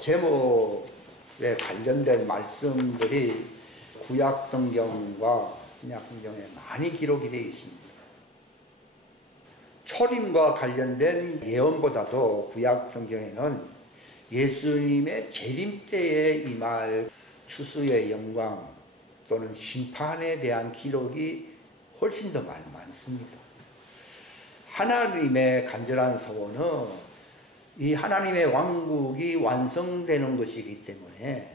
제목에 관련된 말씀들이 구약 성경과 신약 성경에 많이 기록이 되어 있습니다. 초림과 관련된 예언보다도 구약 성경에는 예수님의 재림 때에 임할 추수의 영광 또는 심판에 대한 기록이 훨씬 더 많습니다. 하나님의 간절한 소원은 이 하나님의 왕국이 완성되는 것이기 때문에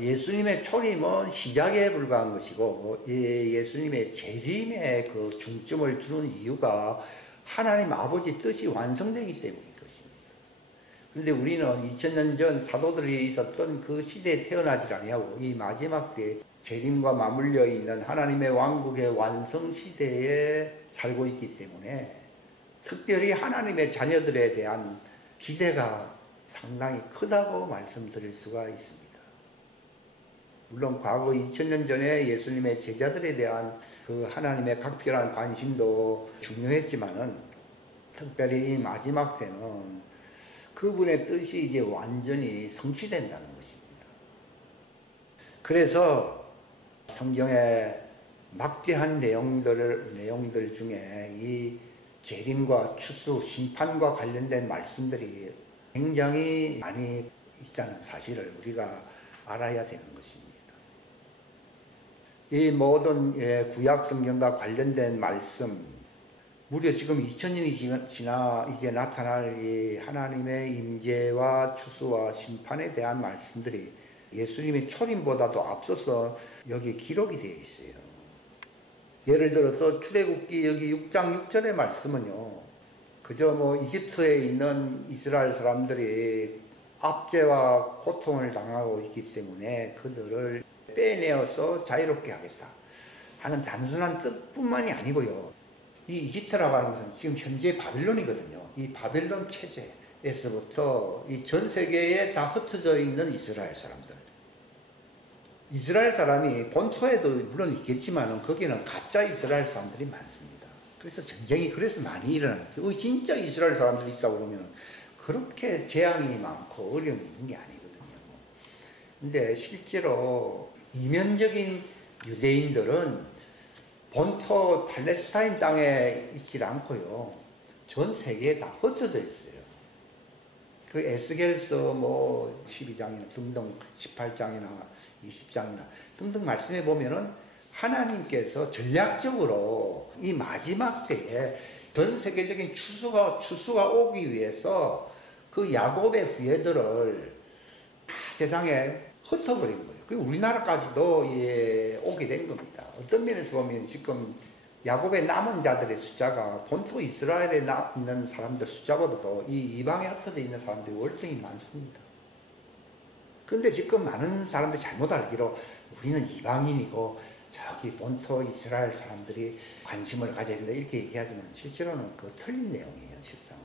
예수님의 초림은 시작에 불과한 것이고 예수님의 재림에 그 중점을 두는 이유가 하나님 아버지 뜻이 완성되기 때문인 것입니다. 그런데 우리는 2000년 전 사도들이 있었던 그 시대에 태어나지 아니하고 이 마지막 때에 재림과 맞물려 있는 하나님의 왕국의 완성 시대에 살고 있기 때문에 특별히 하나님의 자녀들에 대한 기대가 상당히 크다고 말씀드릴 수가 있습니다. 물론 과거 2000년 전에 예수님의 제자들에 대한 그 하나님의 각별한 관심도 중요했지만은 특별히 마지막 때는 그분의 뜻이 이제 완전히 성취된다는 것입니다. 그래서 성경의 막대한 내용들 중에 이 재림과 추수, 심판과 관련된 말씀들이 굉장히 많이 있다는 사실을 우리가 알아야 되는 것입니다. 이 모든 구약 성경과 관련된 말씀, 무려 지금 2000년이 지나 이제 나타날 이 하나님의 임재와 추수와 심판에 대한 말씀들이 예수님의 초림보다도 앞서서 여기 기록이 되어 있어요. 예를 들어서 출애굽기 여기 6장 6절의 말씀은요, 그저 이집트에 있는 이스라엘 사람들이 압제와 고통을 당하고 있기 때문에 그들을 빼내어서 자유롭게 하겠다 하는 단순한 뜻뿐만이 아니고요. 이 이집트라고 하는 것은 지금 현재 바벨론이거든요. 이 바벨론 체제에서부터 이 전 세계에 다 흩어져 있는 이스라엘 사람들. 이스라엘 사람이 본토에도 물론 있겠지만 거기는 가짜 이스라엘 사람들이 많습니다. 그래서 전쟁이 그래서 많이 일어나요. 진짜 이스라엘 사람들이 있다고 그러면 그렇게 재앙이 많고 어려움이 있는 게 아니거든요. 근데 실제로 이면적인 유대인들은 본토 팔레스타인 땅에 있지 않고요, 전 세계에 다 흩어져 있어요. 그 에스겔서 12장이나 등등 18장이나 20장이나 등등 말씀해 보면은 하나님께서 전략적으로 이 마지막 때에 전 세계적인 추수가 오기 위해서 그 야곱의 후예들을 다 세상에 흩어버린 거예요. 그리고 우리나라까지도 오게 된 겁니다. 어떤 면에서 보면 지금 야곱의 남은 자들의 숫자가 본토 이스라엘에 있는 사람들 숫자보다도 이 이방에 흩어져 있는 사람들이 월등히 많습니다. 그런데 지금 많은 사람들이 잘못 알기로 우리는 이방인이고 저기 본토 이스라엘 사람들이 관심을 가져야 된다 이렇게 얘기하지만 실제로는 그 틀린 내용이에요. 실상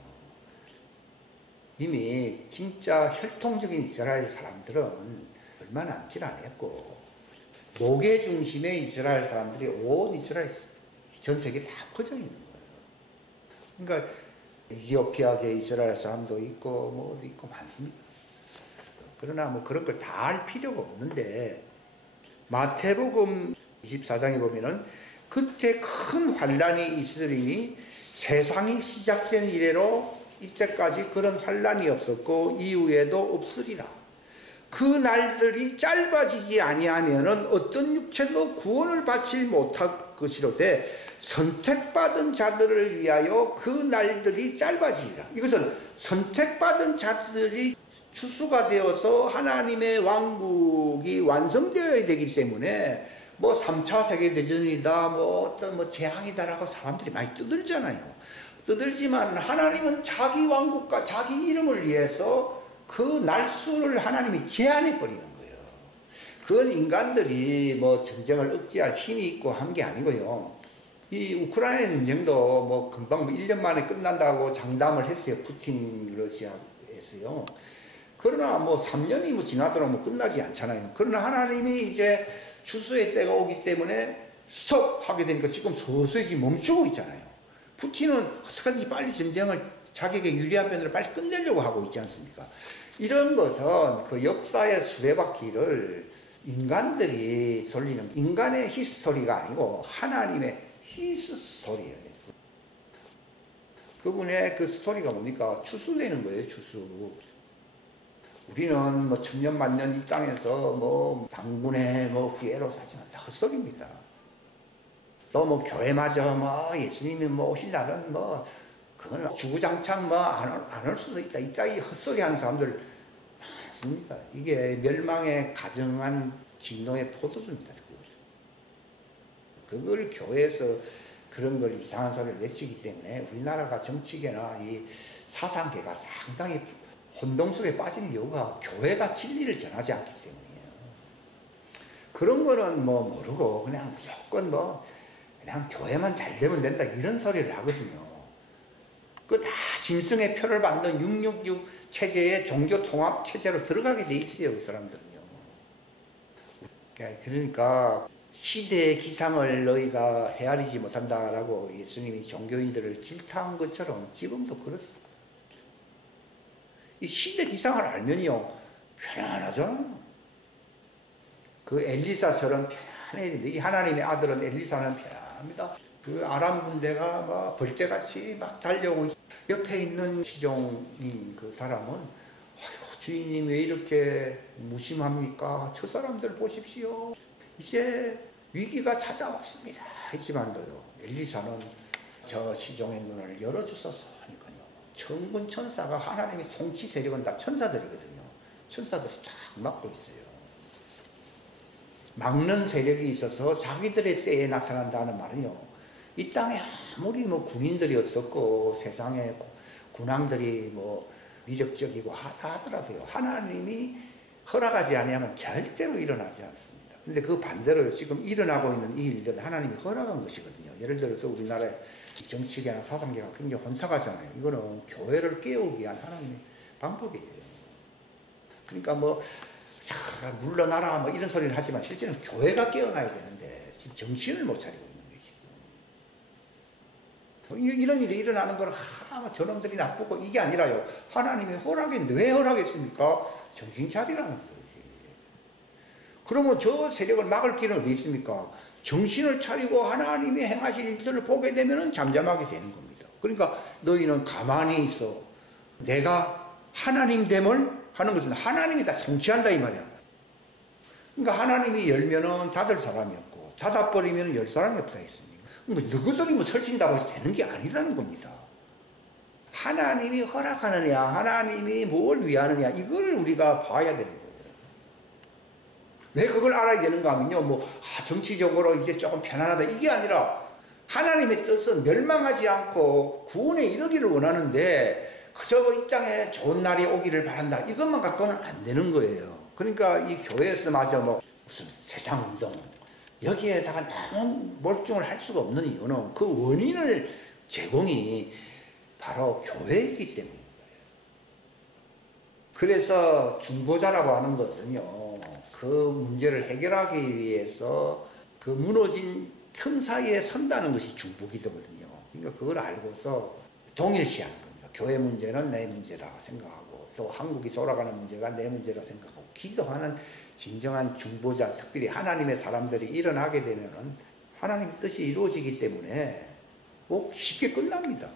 이미 진짜 혈통적인 이스라엘 사람들은 얼마 남질 않았고 목의 중심의 이스라엘 사람들이 온 이스라엘 전 세계에 다 퍼져 있는 거예요. 그러니까 이디오피아계 이스라엘 사람도 있고 어디 있고 많습니다. 그러나 그런 걸 다 알 필요가 없는데 마태복음 24장에 보면은 그때 큰 환란이 있으리니 세상이 시작된 이래로 이때까지 그런 환란이 없었고 이후에도 없으리라. 그 날들이 짧아지지 아니하면은 어떤 육체도 구원을 받지 못할 것이로되 선택받은 자들을 위하여 그 날들이 짧아지리라. 이것은 선택받은 자들이 추수가 되어서 하나님의 왕국이 완성되어야 되기 때문에 3차 세계대전이다 어떤 재앙이다라고 사람들이 많이 떠들잖아요. 떠들지만 하나님은 자기 왕국과 자기 이름을 위해서 그 날수를 하나님이 제한해 버리는 거예요. 그건 인간들이 전쟁을 억제할 힘이 있고 한 게 아니고요. 이 우크라이나 전쟁도 금방 1년 만에 끝난다고 장담을 했어요. 푸틴 러시아에서요. 그러나 3년이 지나도록 끝나지 않잖아요. 그러나 하나님이 이제 추수의 때가 오기 때문에 스톱 하게 되니까 지금 서서히 멈추고 있잖아요. 푸틴은 어떻게든지 빨리 전쟁을 자기에게 유리한 면으로 빨리 끝내려고 하고 있지 않습니까? 이런 것은 그 역사의 수레바퀴를 인간들이 돌리는 인간의 히스토리가 아니고 하나님의 히스토리예요. 그분의 그 스토리가 뭡니까? 추수되는 거예요, 추수. 우리는 뭐 천년만년 이 땅에서 뭐 당군의 뭐 후예로 사지만 다 헛소리입니다. 또 뭐 교회마저 뭐 예수님이 뭐 오실 날은 뭐 그건 주구장창 뭐 안 올 수도 있다. 이 헛소리 하는 사람들 많습니다. 이게 멸망에 가정한 진노의 포도주입니다. 그걸 교회에서 그런 걸 이상한 소리를 외치기 때문에 우리나라가 정치계나 이 사상계가 상당히 혼동 속에 빠지는 이유가 교회가 진리를 전하지 않기 때문이에요. 그런 거는 뭐 모르고 그냥 무조건 뭐 그냥 교회만 잘 되면 된다 이런 소리를 하거든요. 그 다 짐승의 표를 받는 666 체제의 종교 통합 체제로 들어가게 돼 있어요, 그 사람들은요. 그러니까 시대의 기상을 너희가 헤아리지 못한다라고 예수님이 종교인들을 질타한 것처럼 지금도 그렇습니다. 이 시대 기상을 알면요 편안하죠. 그 엘리사처럼 편안해야 된다. 이 하나님의 아들은 엘리사는 편안합니다. 그 아람 군대가 막 벌떼같이 막 달려오고 옆에 있는 시종인 그 사람은 아이고 주인님 왜 이렇게 무심합니까? 저 사람들 보십시오. 이제 위기가 찾아왔습니다. 했지만도요 엘리사는 저 시종의 눈을 열어주소서 하니까요 천군 천사가 하나님의 통치 세력은 다 천사들이거든요. 천사들이 딱 막고 있어요. 막는 세력이 있어서 자기들의 때에 나타난다는 말은요 이 땅에 아무리 뭐 군인들이 없었고 세상에 군왕들이 뭐 위력적이고 하더라도요 하나님이 허락하지 아니하면 절대로 일어나지 않습니다. 근데 그 반대로 지금 일어나고 있는 이 일들은 하나님이 허락한 것이거든요. 예를 들어서 우리나라의 정치계나 사상계가 굉장히 혼탁하잖아요. 이거는 교회를 깨우기 위한 하나님의 방법이에요. 그러니까 뭐 자, 물러나라 뭐 이런 소리를 하지만 실제는 교회가 깨어나야 되는데 지금 정신을 못 차리고 있는 거예요. 이런 일이 일어나는 걸 저놈들이 나쁘고 이게 아니라요. 하나님의 허락인데 왜 허락했습니까? 정신 차리라는 거예요. 그러면 저 세력을 막을 길은 어디 있습니까? 정신을 차리고 하나님이 행하실 일들을 보게 되면 잠잠하게 되는 겁니다. 그러니까 너희는 가만히 있어. 내가 하나님 됨을 하는 것은 하나님이 다 통치한다 이 말이야. 그러니까 하나님이 열면은 닫을 사람이 없고 닫아버리면 열 사람이 없다 했습니다. 그러니까 너희들이 뭐 설친다고 해서 되는 게 아니라는 겁니다. 하나님이 허락하느냐 하나님이 뭘 위하느냐 이걸 우리가 봐야 되는 거예요. 왜 그걸 알아야 되는가 하면요 뭐 정치적으로 이제 조금 편안하다 이게 아니라 하나님의 뜻은 멸망하지 않고 구원에 이르기를 원하는데 그저 이 땅에 좋은 날이 오기를 바란다 이것만 갖고는 안 되는 거예요. 그러니까 이 교회에서 마저 뭐 무슨 세상운동 여기에다가 너무 몰중을 할 수가 없는 이유는 그 원인을 제공이 바로 교회이기 때문인 거예요. 그래서 중보자라고 하는 것은요 그 문제를 해결하기 위해서 그 무너진 틈 사이에 선다는 것이 중보기도거든요. 그러니까 그걸 알고서 동일시하는 겁니다. 교회 문제는 내 문제라 생각하고 또 한국이 돌아가는 문제가 내 문제라 생각하고 기도하는 진정한 중보자 특별히 하나님의 사람들이 일어나게 되면은 하나님의 뜻이 이루어지기 때문에 쉽게 끝납니다.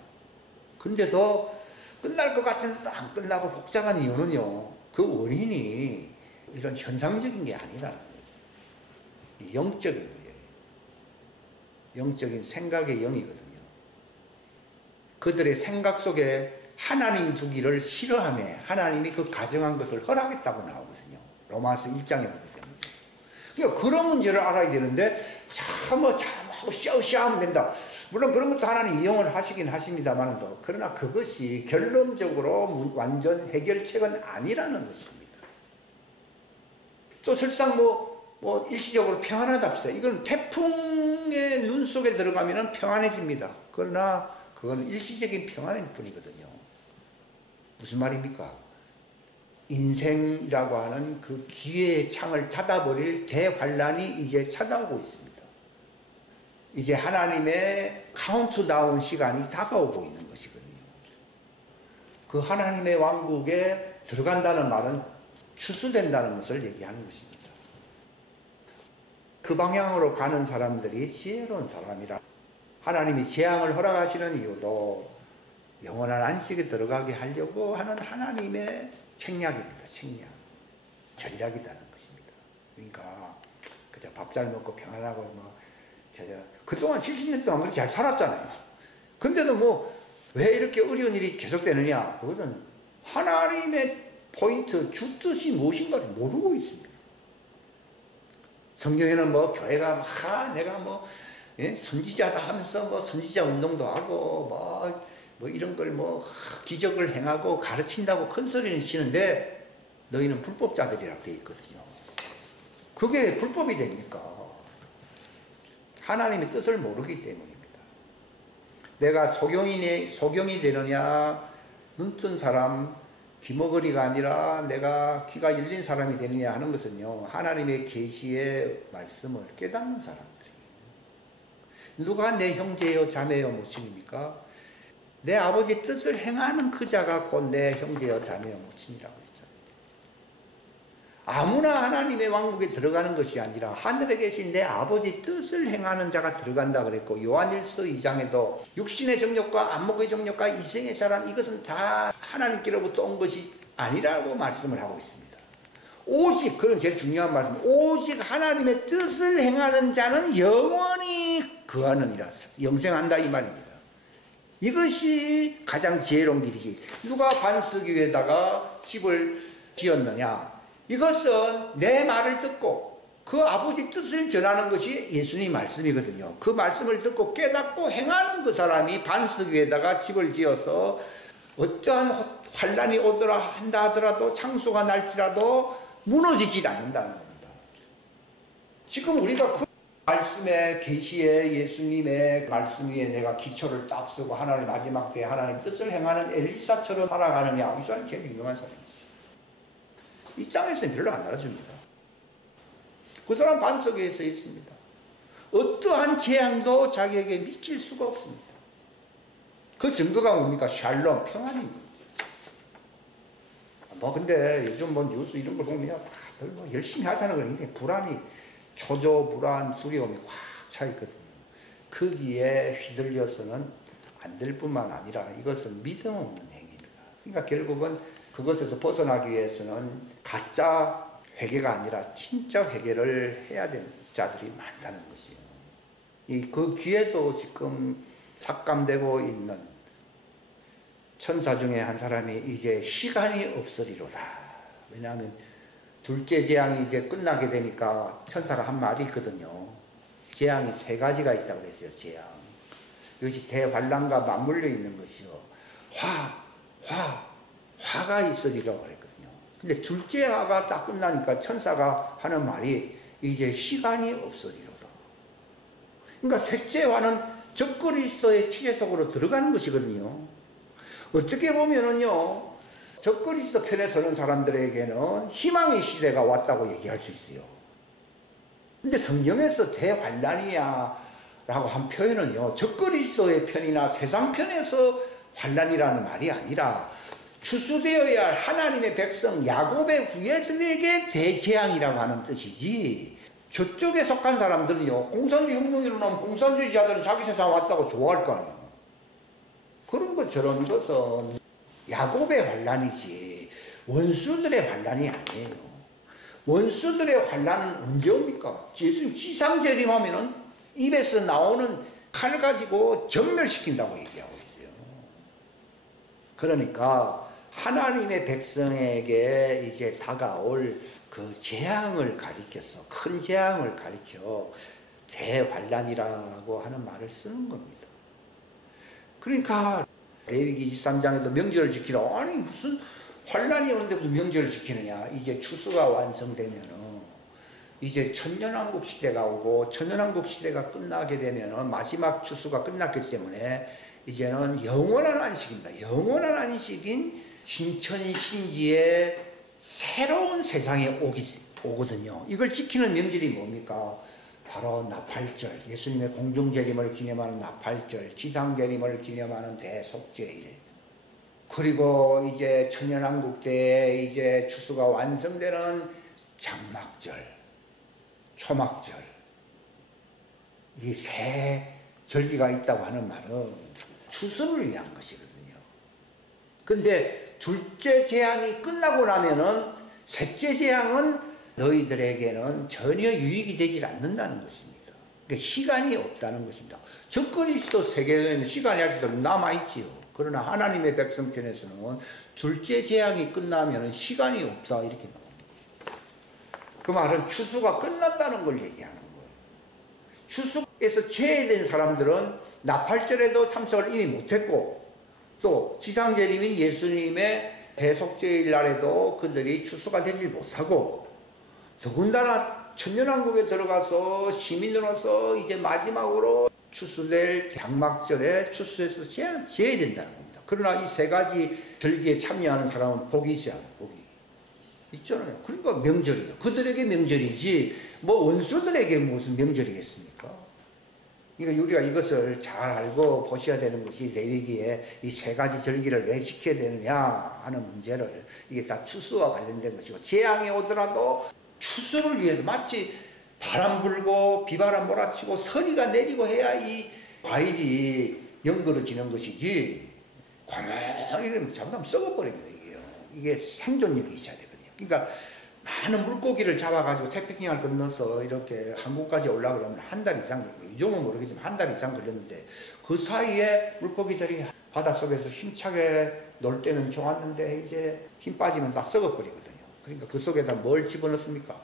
근데도 끝날 것 같은데도 안 끝나고 복잡한 이유는요 그 원인이 이런 현상적인 게 아니라는 거예요. 영적인 거예요. 영적인 생각의 영이거든요. 그들의 생각 속에 하나님 두기를 싫어하며 하나님이 그 가정한 것을 허락했다고 나오거든요. 로마서 1장에 보게 됩니다. 그러니까 그런 문제를 알아야 되는데 뭐 잘하고 샤우샤우하면 된다. 물론 그런 것도 하나님 이용을 하시긴 하십니다만도 그러나 그것이 결론적으로 완전 해결책은 아니라는 것입니다. 또 설상 뭐 일시적으로 평안하답시다. 이건 태풍의 눈 속에 들어가면 평안해집니다. 그러나 그건 일시적인 평안일 뿐이거든요. 무슨 말입니까? 인생이라고 하는 그 기회의 창을 닫아버릴 대환란이 이제 찾아오고 있습니다. 이제 하나님의 카운트다운 시간이 다가오고 있는 것이거든요. 그 하나님의 왕국의 들어간다는 말은 추수된다는 것을 얘기하는 것입니다. 그 방향으로 가는 사람들이 지혜로운 사람이라. 하나님이 재앙을 허락하시는 이유도 영원한 안식에 들어가게 하려고 하는 하나님의 책략입니다. 책략. 전략이라는 것입니다. 그러니까 그저 밥 잘 먹고 평안하고 그동안 70년 동안 그렇게 잘 살았잖아요. 근데도 뭐 왜 이렇게 어려운 일이 계속되느냐? 그것은 하나님의 포인트, 주 뜻이 무엇인가를 모르고 있습니다. 성경에는 뭐 교회가 내가 뭐 선지자다 하면서 뭐 선지자 운동도 하고 뭐 이런 걸 기적을 행하고 가르친다고 큰 소리는 치는데 너희는 불법자들이라고 되어 있거든요. 그게 불법이 됩니까? 하나님의 뜻을 모르기 때문입니다. 내가 소경이 되느냐, 눈뜬 사람, 귀머거리가 아니라 내가 귀가 열린 사람이 되느냐 하는 것은요, 하나님의 계시의 말씀을 깨닫는 사람들이에요. 누가 내 형제요 자매요 모친입니까? 내 아버지 뜻을 행하는 그 자가 곧 내 형제요 자매요 모친이라고 했잖아요. 아무나 하나님의 왕국에 들어가는 것이 아니라 하늘에 계신 내 아버지 뜻을 행하는 자가 들어간다 그랬고, 요한일서 2장에도 육신의 정욕과 안목의 정욕과 이생의 사랑, 이것은 다 하나님께로부터 온 것이 아니라고 말씀을 하고 있습니다. 오직, 그런 제일 중요한 말씀, 오직 하나님의 뜻을 행하는 자는 영원히 거하느니라, 영생한다 이 말입니다. 이것이 가장 지혜로운 길이지. 누가 반석 위에다가 집을 지었느냐? 이것은 내 말을 듣고 그 아버지 뜻을 전하는 것이 예수님 말씀이거든요. 그 말씀을 듣고 깨닫고 행하는 그 사람이 반석 위에다가 집을 지어서 어떠한 환란이 오더라 한다 하더라도, 창수가 날지라도 무너지지 않는다는 겁니다. 지금 우리가 그 말씀의 계시에 예수님의 말씀 위에 내가 기초를 딱 쓰고 하나님 마지막 때에 하나님 뜻을 행하는 엘리사처럼 살아가느냐, 이 사람이 제일 유명한 사람이죠. 이 땅에서는 별로 안 알아줍니다. 그 사람 반석 위에 서 있습니다. 어떠한 재앙도 자기에게 미칠 수가 없습니다. 그 증거가 뭡니까? 샬롬, 평안입니다. 근데 요즘 뉴스 이런 걸 보면 다들 열심히 하자는 걸 굉장히 불안이, 초조, 불안, 두려움이 꽉 차 있거든요. 거기에 휘둘려서는 안 될 뿐만 아니라 이것은 믿음 없는 행위입니다. 그러니까 결국은 그것에서 벗어나기 위해서는 가짜 회개가 아니라 진짜 회개를 해야 되는 자들이 많다는 것이에요. 그 귀에도 지금 삭감되고 있는 천사 중에 한 사람이 이제 시간이 없으리로다. 왜냐하면 둘째 재앙이 이제 끝나게 되니까 천사가 한 말이 있거든요. 재앙이 3가지가 있다고 그랬어요. 재앙. 이것이 대환란과 맞물려 있는 것이요. 화가 있으리라고 그랬거든요. 근데 둘째 화가 딱 끝나니까 천사가 하는 말이 이제 시간이 없으리로다. 그러니까 셋째 화는 적그리스도의 체제 속으로 들어가는 것이거든요. 어떻게 보면은요, 적그리스도 편에 서는 사람들에게는 희망의 시대가 왔다고 얘기할 수 있어요. 근데 성경에서 대환란이냐라고 한 표현은요, 적그리스도의 편이나 세상 편에서 환란이라는 말이 아니라 추수되어야 할 하나님의 백성 야곱의 후예들에게 대재앙이라고 하는 뜻이지, 저쪽에 속한 사람들은요, 공산주의 혁명이 일어나면 공산주의자들은 자기 세상 왔다고 좋아할 거 아니에요. 그런 것처럼 이것은 야곱의 환란이지 원수들의 환란이 아니에요. 원수들의 환란은 언제 옵니까? 예수님 지상재림하면은 입에서 나오는 칼 가지고 전멸시킨다고 얘기하고 있어요. 그러니까 하나님의 백성에게 이제 다가올 그 재앙을 가리켜서, 큰 재앙을 가리켜 대환란이라고 하는 말을 쓰는 겁니다. 그러니까 레위기 23장에도 명절을 지키라. 아니 무슨 환란이 오는데 무슨 명절을 지키느냐. 이제 추수가 완성되면은 이제 천년왕국 시대가 오고, 천년왕국 시대가 끝나게 되면은 마지막 추수가 끝났기 때문에 이제는 영원한 안식입니다. 영원한 안식인 신천신지의 새로운 세상에 오거든요. 이걸 지키는 명절이 뭡니까? 바로 나팔절, 예수님의 공중재림을 기념하는 나팔절, 지상재림을 기념하는 대속죄일. 그리고 이제 천년왕국 때에 이제 추수가 완성되는 장막절, 초막절, 이 세 절기가 있다고 하는 말은 추수를 위한 것이거든요. 근데 둘째 재앙이 끝나고 나면은 셋째 재앙은 너희들에게는 전혀 유익이 되질 않는다는 것입니다. 그러니까 시간이 없다는 것입니다. 적그리스도 세계에는 시간이 아직도 남아있지요. 그러나 하나님의 백성 편에서는 둘째 재앙이 끝나면 시간이 없다 이렇게 나옵니다. 그 말은 추수가 끝난다는 걸 얘기하는 거예요. 추수에서 제외된 사람들은 나팔절에도 참석을 이미 못했고 또 지상재림인 예수님의 대속죄일 날에도 그들이 추수가 되지 못하고 더군다나 천년왕국에 들어가서 시민으로서 이제 마지막으로 추수될 장막절에 추수해서 제외된다는 겁니다. 그러나 이 세 가지 절기에 참여하는 사람은 복이 있어요. 복이 있잖아요. 그러니까 명절이에요. 그들에게 명절이지 뭐 원수들에게 무슨 명절이겠습니까? 그러니까 우리가 이것을 잘 알고 보셔야 되는 것이 레위기에 이 세 가지 절기를 왜 지켜야 되느냐 하는 문제를 이게 다 추수와 관련된 것이고 재앙이 오더라도 추수를 위해서 마치 바람 불고 비바람 몰아치고 서리가 내리고 해야 이 과일이 연그러지는 것이지 가만히 잘못하면 썩어버립니다. 이게 생존력이 있어야 되거든요. 그러니까 많은 물고기를 잡아가지고 태평양을 건너서 이렇게 한국까지 올라가려면 한 달 이상 걸려요. 요즘은 모르겠지만 한 달 이상 걸렸는데 그 사이에 물고기들이 바닷속에서 힘차게 놀 때는 좋았는데 이제 힘 빠지면 다 썩어버리거든요. 그러니까 그 속에다 뭘 집어넣습니까?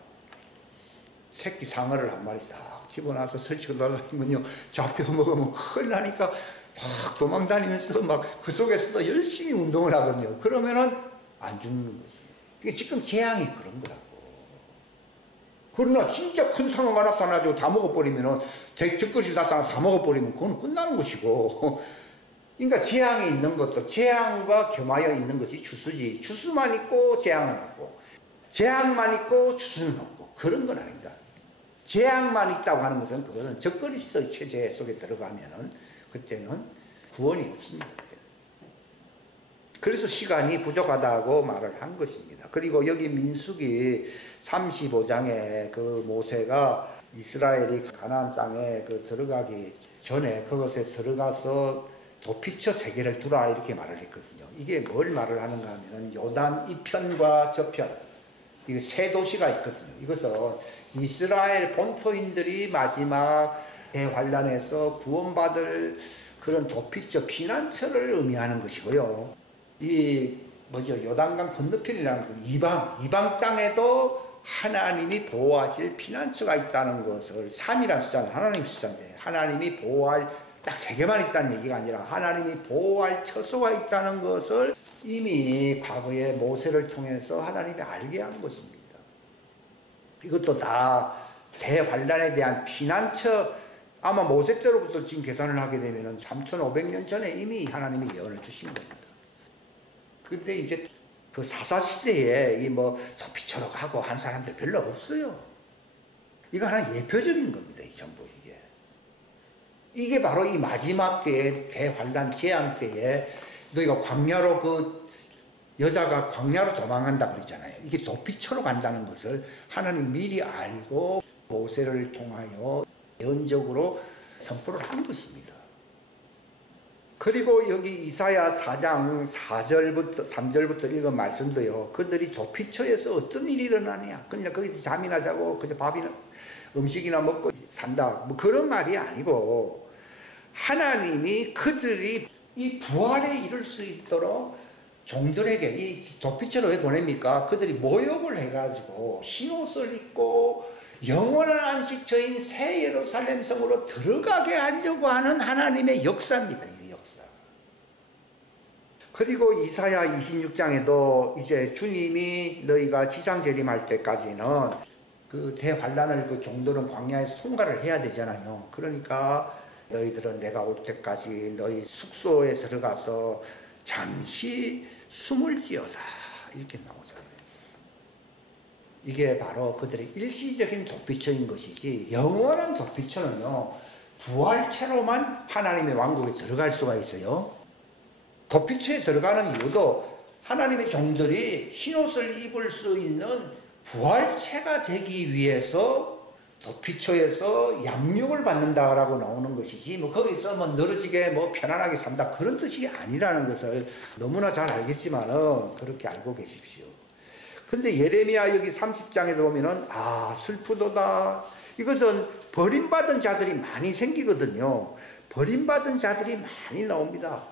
새끼 상어를 한 마리 싹 집어넣어서 설치고 달라니면요 잡혀먹으면 큰일 나니까 막 도망다니면서 막 그 속에서도 열심히 운동을 하거든요. 그러면은 안 죽는 거지. 그게 지금 재앙이 그런 거라고. 그러나 진짜 큰 상어가 나타나가지고 다 먹어버리면은 적것이 나타나서 다 먹어버리면 그건 끝나는 것이고 그러니까 재앙이 있는 것도 재앙과 겸하여 있는 것이 추수지. 추수만 있고 재앙은 없고 재앙만 있고 추수는 없고 그런 건 아니다. 재앙만 있다고 하는 것은 그거는 적그리스도 체제 속에 들어가면은 그때는 구원이 없습니다. 그래서 시간이 부족하다고 말을 한 것입니다. 그리고 여기 민수기 35장에 그 모세가 이스라엘이 가나안 땅에 그 들어가기 전에 그것에 들어가서 도피처 세 개를 두라 이렇게 말을 했거든요. 이게 뭘 말을 하는가 하면 요단 이편과 저편 이게 세 도시가 있거든요. 이것은 이스라엘 본토인들이 마지막 대환란에서 구원받을 그런 도피처 피난처를 의미하는 것이고요. 이 뭐죠? 요단강 건너편이라는 것은 이방 땅에도 하나님이 보호하실 피난처가 있다는 것을 3이라는 숫자는 하나님 숫자인데 하나님이 보호할 딱 세 개만 있다는 얘기가 아니라 하나님이 보호할 처소가 있다는 것을 이미 과거에 모세를 통해서 하나님이 알게 한 것입니다. 이것도 다 대환란에 대한 피난처 아마 모세 때로부터 지금 계산을 하게 되면 3,500년 전에 이미 하나님이 예언을 주신 겁니다. 근데 이제 그 사사시대에 이 뭐 도피처로 가고 한 사람들 별로 없어요. 이거 하나 예표적인 겁니다. 이 전부 이게. 이게 바로 이 마지막 때에 대환란 재앙 때에 너희가 광야로 그 여자가 광야로 도망간다 그랬잖아요. 이게 도피처로 간다는 것을 하나님 미리 알고 모세를 통하여 예언적으로 선포를 한 것입니다. 그리고 여기 이사야 4장 4절부터 3절부터 읽은 말씀도요. 그들이 도피처에서 어떤 일이 일어나냐. 그냥 거기서 잠이나 자고 그냥 밥이나 음식이나 먹고 산다. 뭐 그런 말이 아니고 하나님이 그들이 이 부활에 이를 수 있도록 종들에게 이 도피처로 왜 보냅니까? 그들이 모욕을 해가지고 흰옷을 입고 영원한 안식처인 새 예루살렘 성으로 들어가게 하려고 하는 하나님의 역사입니다. 이게 역사. 그리고 이사야 26장에도 이제 주님이 너희가 지상재림할 때까지는 그 대환란을 그 종들은 광야에서 통과를 해야 되잖아요. 그러니까 너희들은 내가 올 때까지 너희 숙소에 들어가서 잠시 숨을 지어다 이렇게 나오잖아요. 이게 바로 그들의 일시적인 도피처인 것이지 영원한 도피처는요 부활체로만 하나님의 왕국에 들어갈 수가 있어요. 도피처에 들어가는 이유도 하나님의 종들이 흰옷을 입을 수 있는 부활체가 되기 위해서 도피처에서 양육을 받는다라고 나오는 것이지, 뭐 거기서 뭐 늘어지게 뭐 편안하게 산다 그런 뜻이 아니라는 것을 너무나 잘 알겠지만은 그렇게 알고 계십시오. 근데 예레미야 여기 30장에도 보면은 슬프도다. 이것은 버림받은 자들이 많이 생기거든요. 버림받은 자들이 많이 나옵니다.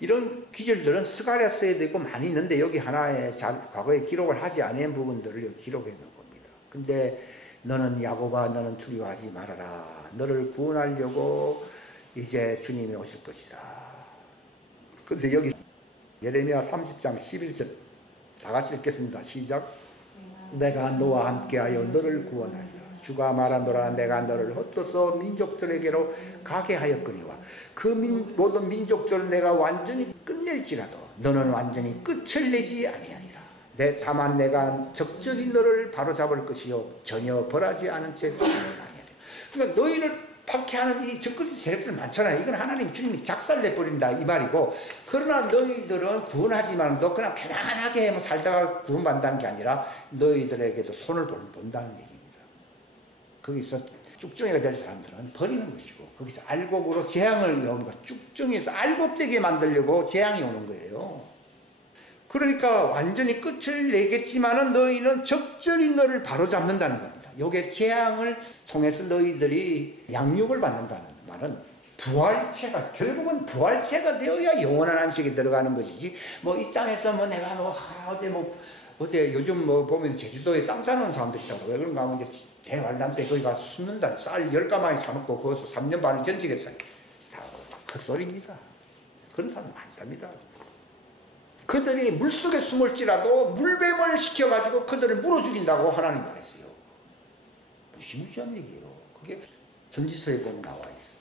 이런 기절들은 스가랴서에 되고 많이 있는데 여기 하나의 과거에 기록을 하지 않은 부분들을 기록해 놓은 겁니다. 근데 너는 야곱아 너는 두려워하지 말아라. 너를 구원하려고 이제 주님이 오실 것이다. 그래서 여기 예레미야 30장 11절 다 같이 읽겠습니다. 시작. 내가 너와 함께하여 너를 구원하리라. 주가 말하노라. 내가 너를 흩어서 민족들에게로 가게 하였거니와 그 모든 민족들을 내가 완전히 끝낼지라도 너는 완전히 끝을 내지 아니하리라. 다만 내가 적절히 너를 바로잡을 것이요 전혀 벌하지 않은 채 두는 아니하리라. 그러니까 너희를 박해하는 이 적그리스 세력들 많잖아요. 이건 하나님 주님이 작살내버린다 이 말이고, 그러나 너희들은 구원하지만도 그냥 편안하게 살다가 구원받는다는 게 아니라 너희들에게도 손을 본다는 얘기입니다. 거기서 쭉정이가 될 사람들은 버리는 것이고, 거기서 알곡으로 재앙을 오는 것, 쭉정이에서 알곡되게 만들려고 재앙이 오는 거예요. 그러니까 완전히 끝을 내겠지만은 너희는 적절히 너를 바로잡는다는 겁니다. 요게 재앙을 통해서 너희들이 양육을 받는다는 말은 부활체가, 결국은 부활체가 되어야 영원한 안식에 들어가는 것이지, 뭐 이 땅에서 뭐 내가 어제 요즘 뭐 보면 제주도에 쌈 싸는 사람들 있잖아요. 왜 그런가 하면 이제 대환란 때 거기 가서 숨는다. 쌀 10가마니 사놓고 거기서 3년 반을 견디겠다. 다 헛소리입니다. 그런 사람 많답니다. 그들이 물속에 숨을지라도 물뱀을 시켜가지고 그들을 물어 죽인다고 하나님 말했어요. 무시무시한 얘기예요. 그게 전지서에 보면 나와 있어요.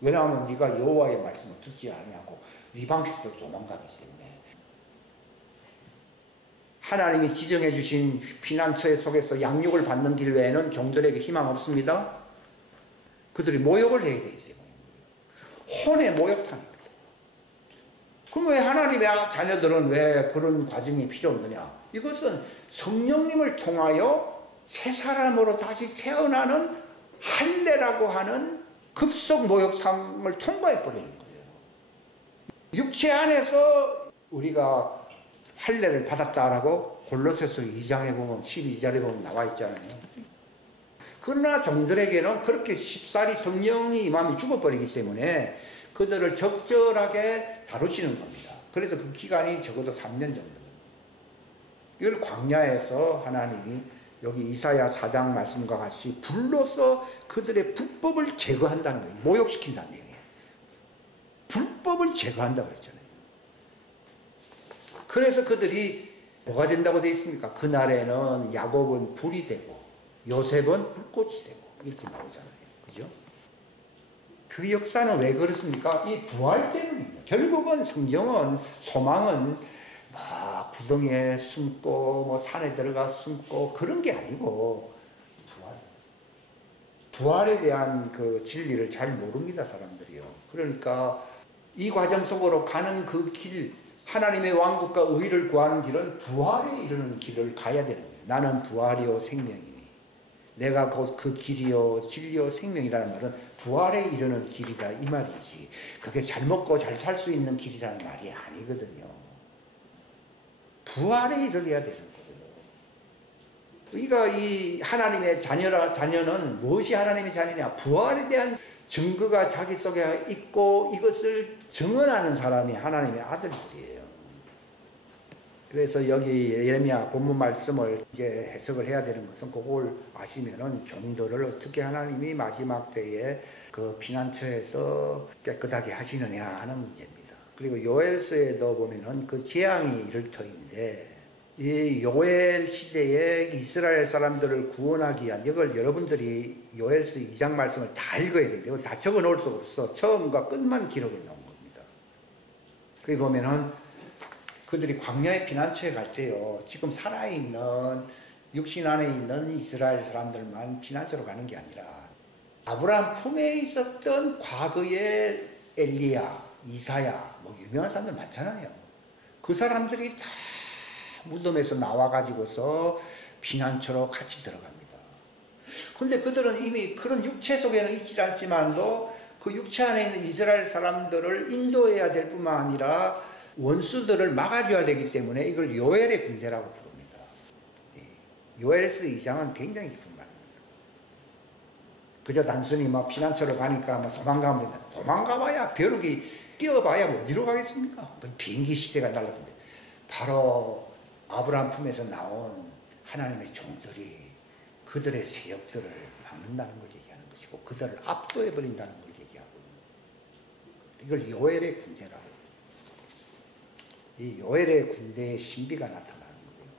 왜냐하면 네가 여호와의 말씀을 듣지 아니하고 네 방식대로 도망가기 때문에. 하나님이 지정해 주신 피난처 속에서 양육을 받는 길 외에는 종들에게 희망 없습니다. 그들이 모욕을 해야 되기 때문에. 혼의 모욕탕입니다. 그럼 왜 하나님의 자녀들은 왜 그런 과정이 필요 없느냐? 이것은 성령님을 통하여 새 사람으로 다시 태어나는 할례라고 하는 급속 모욕탕을 통과해 버리는 거예요. 육체 안에서 우리가 할례를 받았다라고 골로새서 2장에 보면 12절에 보면 나와 있잖아요. 그러나 종들에게는 그렇게 쉽사리 성령이 임함이 죽어버리기 때문에 그들을 적절하게 다루시는 겁니다. 그래서 그 기간이 적어도 3년 정도. 이걸 광야에서 하나님이 여기 이사야 4장 말씀과 같이 불로서 그들의 불법을 제거한다는 거예요. 모욕시킨다는 얘기예요. 불법을 제거한다고 그랬잖아요. 그래서 그들이 뭐가 된다고 되어 있습니까? 그날에는 야곱은 불이 되고 요셉은 불꽃이 되고 이렇게 나오잖아요. 그죠? 그 역사는 왜 그렇습니까? 이 부활 때문입니다. 결국은 성경은, 소망은 막 구덩이에 숨고 뭐 산에 들어가 숨고 그런 게 아니고 부활에 대한 그 진리를 잘 모릅니다, 사람들이요. 그러니까 이 과정 속으로 가는 그 길, 하나님의 왕국과 의를 구하는 길은 부활에 이르는 길을 가야 되는 거예요. 나는 부활이요 생명이니 내가 곧 그 길이요 진리요 생명이라는 말은 부활에 이르는 길이다 이 말이지, 그게 잘 먹고 잘 살 수 있는 길이라는 말이 아니거든요. 부활에 이르러야 되는 거예요. 우리가 이 하나님의 자녀는 무엇이 하나님의 자녀냐? 부활에 대한 증거가 자기 속에 있고 이것을 증언하는 사람이 하나님의 아들들이에요. 그래서 여기 예레미야 본문 말씀을 이제 해석을 해야 되는 것은 그걸 아시면은 종들을 어떻게 하나님이 마지막 때에 그 피난처에서 깨끗하게 하시느냐 하는 문제입니다. 그리고 요엘서에도 보면은 그 재앙이 이를 터인데, 이 요엘 시대에 이스라엘 사람들을 구원하기 위한, 이걸 여러분들이 요엘서 2장 말씀을 다 읽어야 돼요. 다 적어 놓을 수 없어. 처음과 끝만 기록해 놓은 겁니다. 거기 보면은 그들이 광야의 피난처에 갈 때요, 지금 살아있는 육신 안에 있는 이스라엘 사람들만 피난처로 가는 게 아니라 아브라함 품에 있었던 과거의 엘리야, 이사야, 뭐 유명한 사람들 많잖아요. 그 사람들이 다 무덤에서 나와가지고서 피난처로 같이 들어갑니다. 근데 그들은 이미 그런 육체 속에는 있지 않지만도 그 육체 안에 있는 이스라엘 사람들을 인도해야 될 뿐만 아니라 원수들을 막아줘야 되기 때문에 이걸 요엘의 군대라고 부릅니다. 요엘서 2장은 굉장히 깊은 말입니다. 그저 단순히 막 피난처로 가니까 막 도망가면 된다. 도망가봐야 벼룩이 뛰어봐야 뭐 어디로 가겠습니까? 뭐 비행기 시대가 날라던데. 바로 아브라함 품에서 나온 하나님의 종들이 그들의 세력들을 막는다는 걸 얘기하는 것이고 그들을 압도해버린다는 걸 얘기하고 이걸 요엘의 군대라고. 이 요엘의 군대의 신비가 나타나는 거예요.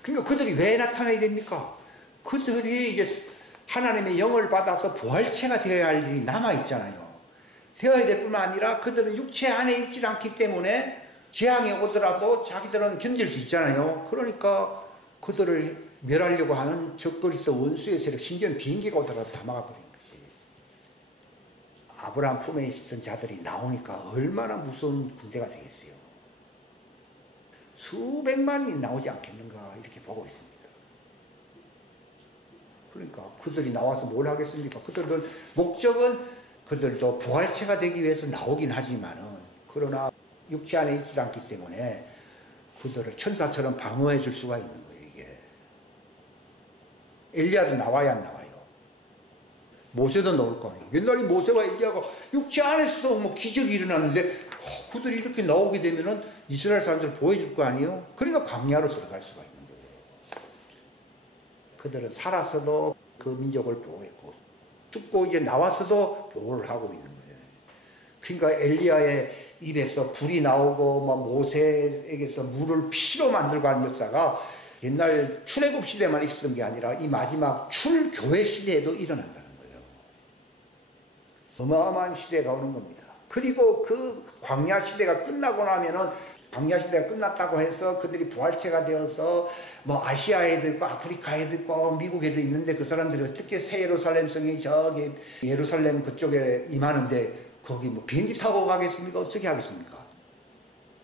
그러니까 그들이 왜 나타나야 됩니까? 그들이 이제 하나님의 영을 받아서 부활체가 되어야 할 일이 남아있잖아요. 되어야 될 뿐만 아니라 그들은 육체 안에 있지 않기 때문에 재앙이 오더라도 자기들은 견딜 수 있잖아요. 그러니까 그들을 멸하려고 하는 적그리스도 원수의 세력, 심지어는 비행기가 오더라도 다 막아버리는 거지. 아브라함 품에 있었던 자들이 나오니까 얼마나 무서운 군대가 되겠어요. 수백만이 나오지 않겠는가 이렇게 보고 있습니다. 그러니까 그들이 나와서 뭘 하겠습니까? 그들은 목적은 그들도 부활체가 되기 위해서 나오긴 하지만은 그러나 육체 안에 있지 않기 때문에 그들을 천사처럼 방어해 줄 수가 있는 거예요. 이게 엘리야도 나와야 안 나와요. 모세도 나올 거 아니에요. 옛날에 모세와 엘리야가 육체 안에서도 뭐 기적이 일어났는데 그들이 이렇게 나오게 되면은 이스라엘 사람들 보여줄 거 아니에요. 그러니까 광야로 들어갈 수가 있는 거예요. 그들은 살아서도 그 민족을 보호했고 죽고 이제 나와서도 보호를 하고 있는 거예요. 그러니까 엘리야의 입에서 불이 나오고 막 모세에게서 물을 피로 만들고 하는 역사가 옛날 출애굽 시대만 있었던 게 아니라 이 마지막 출교회 시대에도 일어난다는 거예요. 어마어마한 시대가 오는 겁니다. 그리고 그 광야 시대가 끝나고 나면은 광야 시대가 끝났다고 해서 그들이 부활체가 되어서 뭐 아시아에도 있고 아프리카에도 있고 미국에도 있는데 그 사람들이 어떻게 새 예루살렘 성이 저기 예루살렘 그쪽에 임하는데 거기 뭐 비행기 타고 가겠습니까? 어떻게 하겠습니까?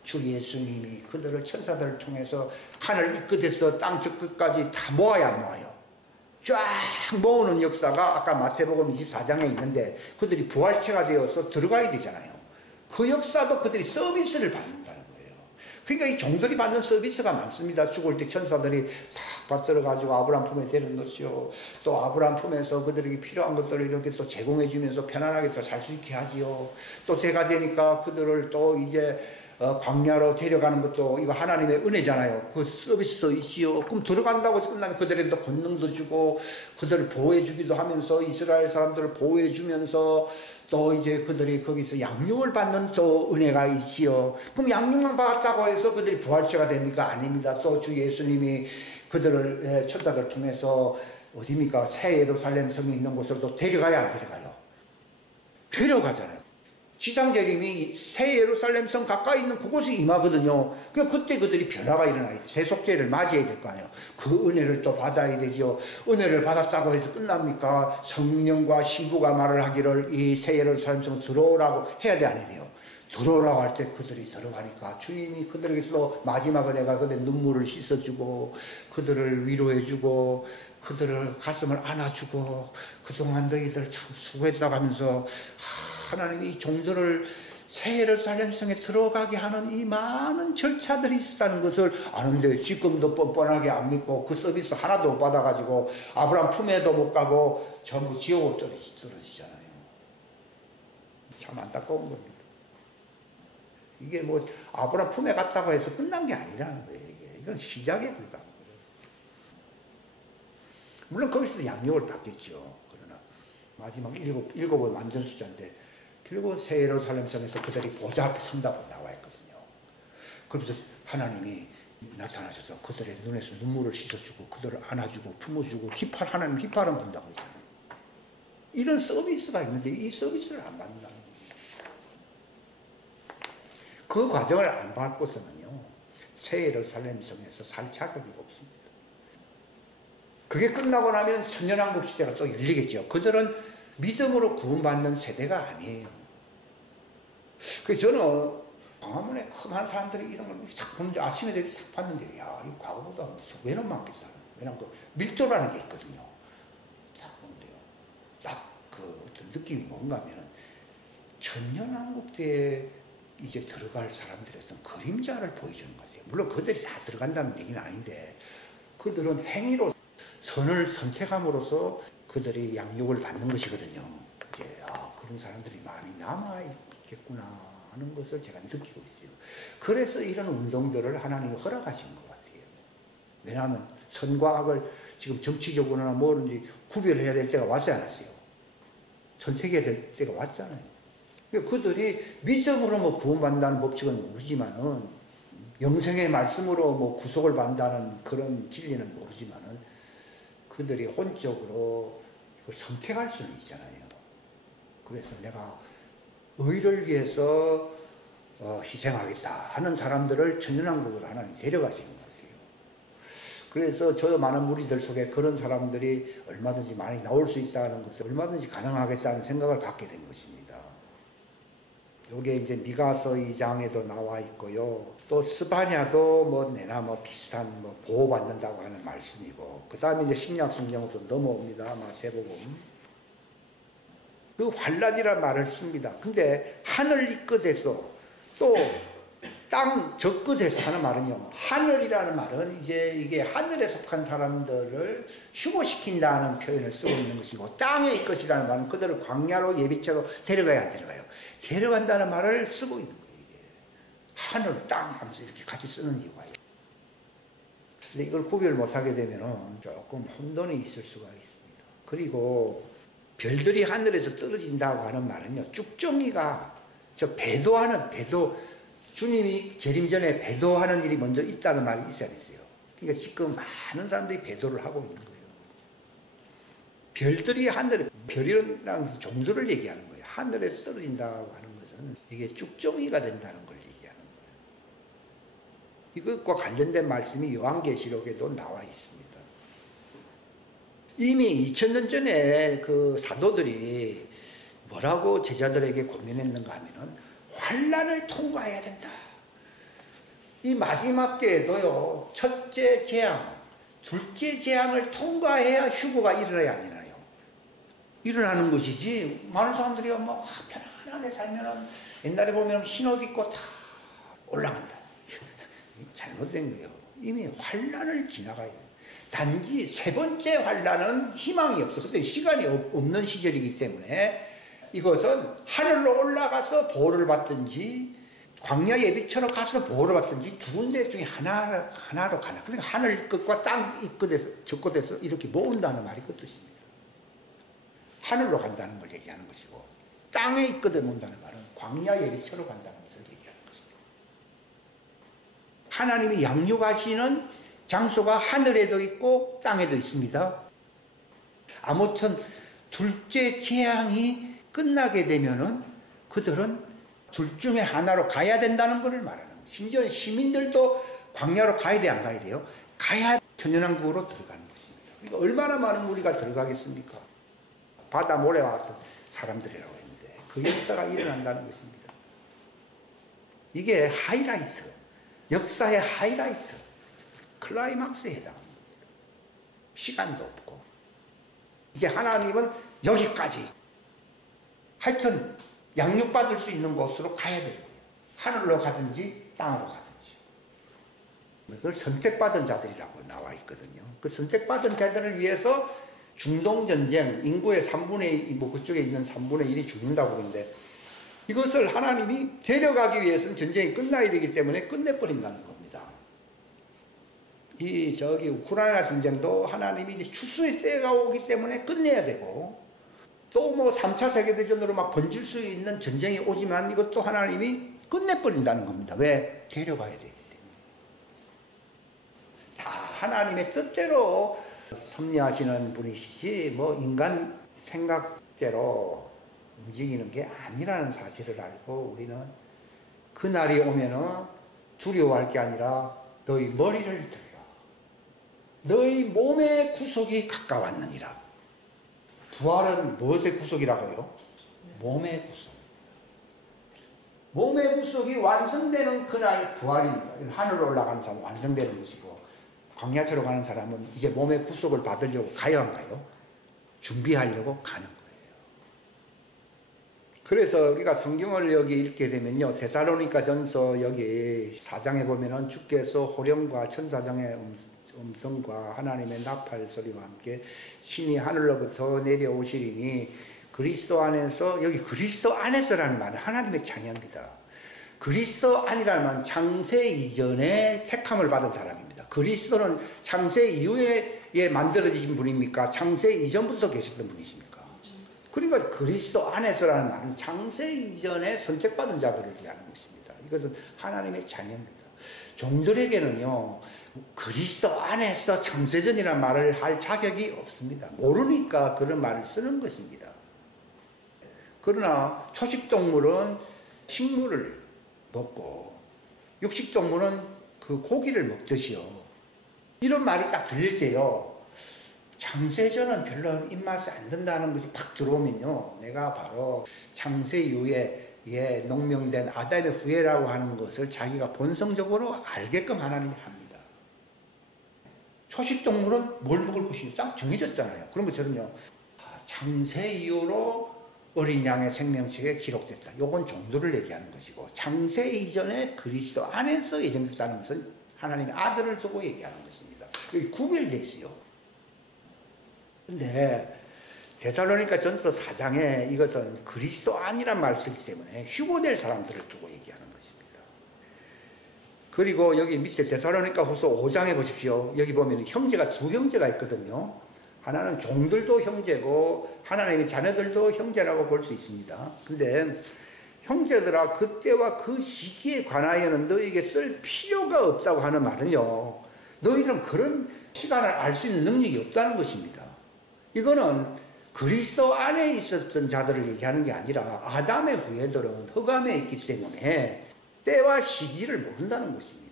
주 예수님이 그들을 천사들을 통해서 하늘 이 끝에서 땅 저 끝까지 다 모아야 안 모아요. 쫙 모으는 역사가 아까 마태복음 24장에 있는데 그들이 부활체가 되어서 들어가야 되잖아요. 그 역사도 그들이 서비스를 받는다는 거예요. 그러니까 이 종들이 받는 서비스가 많습니다. 죽을 때 천사들이 싹 받들어가지고 아브라함 품에 데려놓지요. 또 아브라함 품에서 그들에게 필요한 것들을 이렇게 또 제공해 주면서 편안하게 또 살 수 있게 하지요. 또 때가 되니까 그들을 또 이제 광야로 데려가는 것도 이거 하나님의 은혜잖아요. 그 서비스도 있지요. 그럼 들어간다고 해서 끝나면 그들에게 또 권능도 주고 그들을 보호해 주기도 하면서 이스라엘 사람들을 보호해 주면서 또 이제 그들이 거기서 양육을 받는 또 은혜가 있지요. 그럼 양육만 받았다고 해서 그들이 부활체가 됩니까? 아닙니다. 또 주 예수님이 그들을 천사들 통해서 어디입니까? 새 예루살렘 성이 있는 곳으로 또 데려가야 안 데려가요? 데려가잖아요. 지상재림이 새 예루살렘 성 가까이 있는 그곳에 임하거든요. 그때 그들이 변화가 일어나야 돼. 세속죄를 맞이해야 될 거 아니에요. 그 은혜를 또 받아야 되죠. 은혜를 받았다고 해서 끝납니까? 성령과 신부가 말을 하기를 이 새 예루살렘 성 들어오라고 해야 돼, 안 해야 돼요? 들어오라고 할 때 그들이 들어가니까 주님이 그들에게서 마지막 은혜가 그들의 눈물을 씻어주고 그들을 위로해주고 그들을 가슴을 안아주고 그동안 너희들 참 수고했다고 하면서 하나님이 종들을 새 예루살렘 성에 들어가게 하는 이 많은 절차들이 있었다는 것을 아는데 지금도 뻔뻔하게 안 믿고 그 서비스 하나도 못 받아가지고 아브라함 품에도 못 가고 전부 지옥으로 떨어지잖아요. 참 안타까운 겁니다. 이게 뭐 아브라함 품에 갔다고 해서 끝난 게 아니라는 거예요. 이건 시작에 불과한 거예요. 물론 거기서도 양육을 받겠죠. 그러나 마지막 일곱은 완전 숫자인데 결국은 새 예루살렘 성에서 그들이 보좌 앞에 선다고 나와 있거든요. 그러면서 하나님이 나타나셔서 그들의 눈에서 눈물을 씻어주고 그들을 안아주고 품어주고 하나님 휘파람 분다고 했잖아요. 이런 서비스가 있는데 이 서비스를 안 받는다는 거예요. 그 과정을 안 받고서는요 새 예루살렘 성에서 살 자격이 없습니다. 그게 끝나고 나면 천년왕국 시대가 또 열리겠죠. 그들은 믿음으로 구원받는 세대가 아니에요. 그래서 저는 광화문에 험한 사람들이 이런 걸 딱 보는데 아침에 내리 딱 봤는데 야, 이 과거보다 왜는 많겠다. 왜냐면 그 밀도라는 게 있거든요. 딱 보는데요. 딱 그 어떤 느낌이 뭔가 하면은 천년왕국대에 이제 들어갈 사람들의 어떤 그림자를 보여주는 거죠. 물론 그들이 다 들어간다는 얘기는 아닌데 그들은 행위로 선을 선택함으로써 그들이 양육을 받는 것이거든요. 이제 그런 사람들이 많이 남아 있겠구나 하는 것을 제가 느끼고 있어요. 그래서 이런 운동들을 하나님이 허락하신 것 같아요. 왜냐하면 선과 악을 지금 정치적으로나 뭐든지 구별해야 될 때가 왔지 않았어요. 선택해야 될 때가 왔잖아요. 그들이 믿음으로 뭐 구원받는다는 법칙은 모르지만은 영생의 말씀으로 뭐 구속을 받는다는 그런 진리는 모르지만은 그들이 혼적으로 선택할 수는 있잖아요. 그래서 내가 의를 위해서 희생하겠다 하는 사람들을 천년왕국으로 하나님 데려가시는 것 같아요. 그래서 저 많은 무리들 속에 그런 사람들이 얼마든지 많이 나올 수 있다는 것을 얼마든지 가능하겠다는 생각을 갖게 된 것입니다. 요게 이제 미가서 2장에도 나와 있고요. 또 스바냐도 뭐 내나 뭐 비슷한 뭐 보호받는다고 하는 말씀이고, 그 다음에 이제 신약 성경으로 넘어옵니다. 마태복음. 그 환란이라는 말을 씁니다. 근데 하늘 이 끝에서 또 땅 저 끝에서 하는 말은요. 하늘이라는 말은 이제 이게 하늘에 속한 사람들을 휴고시킨다는 표현을 쓰고 있는 것이고, 땅의 것이라는 말은 그들을 광야로 예비체로 데려가야 안 데려가요. 데려간다는 말을 쓰고 있는 거예요. 이게. 하늘, 땅 하면서 이렇게 같이 쓰는 이유가 있어요. 근데 이걸 구별 못하게 되면 조금 혼돈이 있을 수가 있습니다. 그리고 별들이 하늘에서 떨어진다고 하는 말은요. 쭉정이가 저 배도하는 주님이 재림 전에 배도하는 일이 먼저 있다는 말이 있어야 됐어요. 그러니까 지금 많은 사람들이 배도를 하고 있는 거예요. 별들이 하늘에, 별이라는 종들을 얘기하는 거예요. 하늘에서 떨어진다고 하는 것은 이게 쭉정이가 된다는 걸 얘기하는 거예요. 이것과 관련된 말씀이 요한계시록에도 나와 있습니다. 이미 2000년 전에 그 사도들이 뭐라고 제자들에게 고민했는가 하면은 환란을 통과해야 된다. 이 마지막 때에도요, 첫째 재앙, 둘째 재앙을 통과해야 휴거가 일어나야 안 일어나요. 일어나는 것이지, 많은 사람들이 뭐 편안하게 살면은 옛날에 보면 흰옷 입고 다 올라간다. 잘못된 거예요. 이미 환란을 지나가요. 단지 세 번째 환란은 희망이 없어. 그때 시간이 없는 시절이기 때문에 이것은 하늘로 올라가서 보호를 받든지 광야 예비처럼 가서 보호를 받든지 두 군데 중에 하나로 가나. 그러니까 하늘 끝과 땅 끝에서 저 끝에서 이렇게 모은다는 말이 그 뜻입니다. 하늘로 간다는 걸 얘기하는 것이고, 땅에 끝에 모은다는 말은 광야 예비처럼 간다는 것을 얘기하는 것입니다. 하나님이 양육하시는 장소가 하늘에도 있고 땅에도 있습니다. 아무튼 둘째 재앙이 끝나게 되면은 그들은 둘 중에 하나로 가야 된다는 것을 말하는 거예요. 심지어 시민들도 광야로 가야 돼, 안 가야 돼요? 가야 천년왕국으로 들어가는 것입니다. 그러니까 얼마나 많은 무리가 들어가겠습니까? 바다 모래와 같은 사람들이라고 했는데 그 역사가 일어난다는 것입니다. 이게 하이라이트, 역사의 하이라이트, 클라이막스에 해당합니다. 시간도 없고 이제 하나님은 여기까지 하여튼 양육받을 수 있는 곳으로 가야 되는 거예요. 하늘로 가든지 땅으로 가든지. 그걸 선택받은 자들이라고 나와 있거든요. 그 선택받은 자들을 위해서 중동전쟁, 인구의 3분의 1, 뭐 그쪽에 있는 3분의 1이 죽는다고 그러는데 이것을 하나님이 데려가기 위해서는 전쟁이 끝나야 되기 때문에 끝내버린다는 겁니다. 우크라이나 전쟁도 하나님이 이제 추수의 때가 오기 때문에 끝내야 되고, 또 뭐 3차 세계대전으로 막 번질 수 있는 전쟁이 오지만 이것도 하나님이 끝내버린다는 겁니다. 왜? 데려가야 되기 때문에. 다 하나님의 뜻대로 섭리하시는 분이시지 뭐 인간 생각대로 움직이는 게 아니라는 사실을 알고 우리는 그날이 오면은 두려워할 게 아니라 너희 머리를 들라. 너희 몸의 구속이 가까웠느니라. 부활은 무엇의 구속이라고요? 몸의 구속. 몸의 구속이 완성되는 그날 부활입니다. 하늘로 올라가는 사람은 완성되는 것이고, 광야처럼 가는 사람은 이제 몸의 구속을 받으려고 가요, 안 가요? 준비하려고 가는 거예요. 그래서 우리가 성경을 여기 읽게 되면요, 데살로니가전서 여기 4장에 보면은 주께서 호령과 천사장의 음성과 하나님의 나팔 소리와 함께 신이 하늘로부터 내려오시리니, 그리스도 안에서, 여기 그리스도 안에서라는 말은 하나님의 자녀입니다. 그리스도 안이라는 말은 창세 이전에 택함을 받은 사람입니다. 그리스도는 창세 이후에 만들어진 분입니까? 창세 이전부터 계셨던 분이십니까? 그러니까 그리스도 안에서라는 말은 창세 이전에 선택받은 자들을 위하는 것입니다. 이것은 하나님의 자녀입니다. 종들에게는요, 그리스도 안에서 창세전이라는 말을 할 자격이 없습니다. 모르니까 그런 말을 쓰는 것입니다. 그러나 초식동물은 식물을 먹고 육식동물은 그 고기를 먹듯이요, 이런 말이 딱 들릴 때요, 창세전은 별로 입맛이 안 든다는 것이 팍 들어오면요, 내가 바로 창세 이후에 농명된 아담의 후예라고 하는 것을 자기가 본성적으로 알게끔 하나님이 합니다. 초식동물은 뭘 먹을 것인지 딱 정해졌잖아요. 그런 것처럼요, 창세 이후로 어린 양의 생명책에 기록됐다. 요건 종도를 얘기하는 것이고, 창세 이전에 그리스도 안에서 예정됐다는 것은 하나님의 아들을 두고 얘기하는 것입니다. 여기 구별되어 있어요. 근데 데살로니가 전서 4장에 이것은 그리스도 안이란 말을 쓰기 때문에 휴고될 사람들을 두고 얘기하는 것입니다. 그리고 여기 밑에 데살로니가 후서 5장에 보십시오. 여기 보면 형제가 두 형제가 있거든요. 하나는 종들도 형제고 하나님의 자녀들도 형제라고 볼 수 있습니다. 근데 형제들아, 그때와 그 시기에 관하여는 너에게 쓸 필요가 없다고 하는 말은요, 너희들은 그런 시간을 알 수 있는 능력이 없다는 것입니다. 이거는 그리스도 안에 있었던 자들을 얘기하는 게 아니라 아담의 후예들은 흑암에 있기 때문에 때와 시기를 모른다는 것입니다.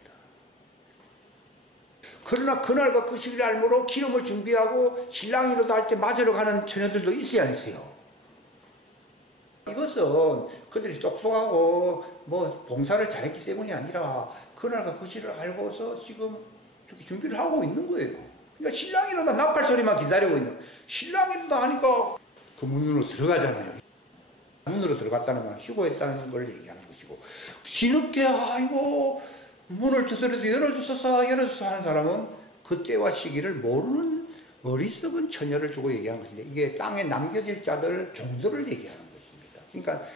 그러나 그날과 그 시기를 알므로 기름을 준비하고 신랑이로도 할 때 맞으러 가는 처녀들도 있어야 안 있어요. 이것은 그들이 똑똑하고 뭐 봉사를 잘했기 때문이 아니라 그날과 그 시기를 알고서 지금 이렇게 준비를 하고 있는 거예요. 그러니까 신랑이로다 나팔 소리만 기다리고 있는, 신랑이로다 하니까 그 문으로 들어가잖아요. 문으로 들어갔다는 건 휴고했다는 걸 얘기하는 것이고, 뒤늦게 아이고 문을 두드려도 열어주소서 하는 사람은 그때와 시기를 모르는 어리석은 처녀를 두고 얘기하는 것인데, 이게 땅에 남겨질 자들, 종들을 얘기하는 것입니다. 그러니까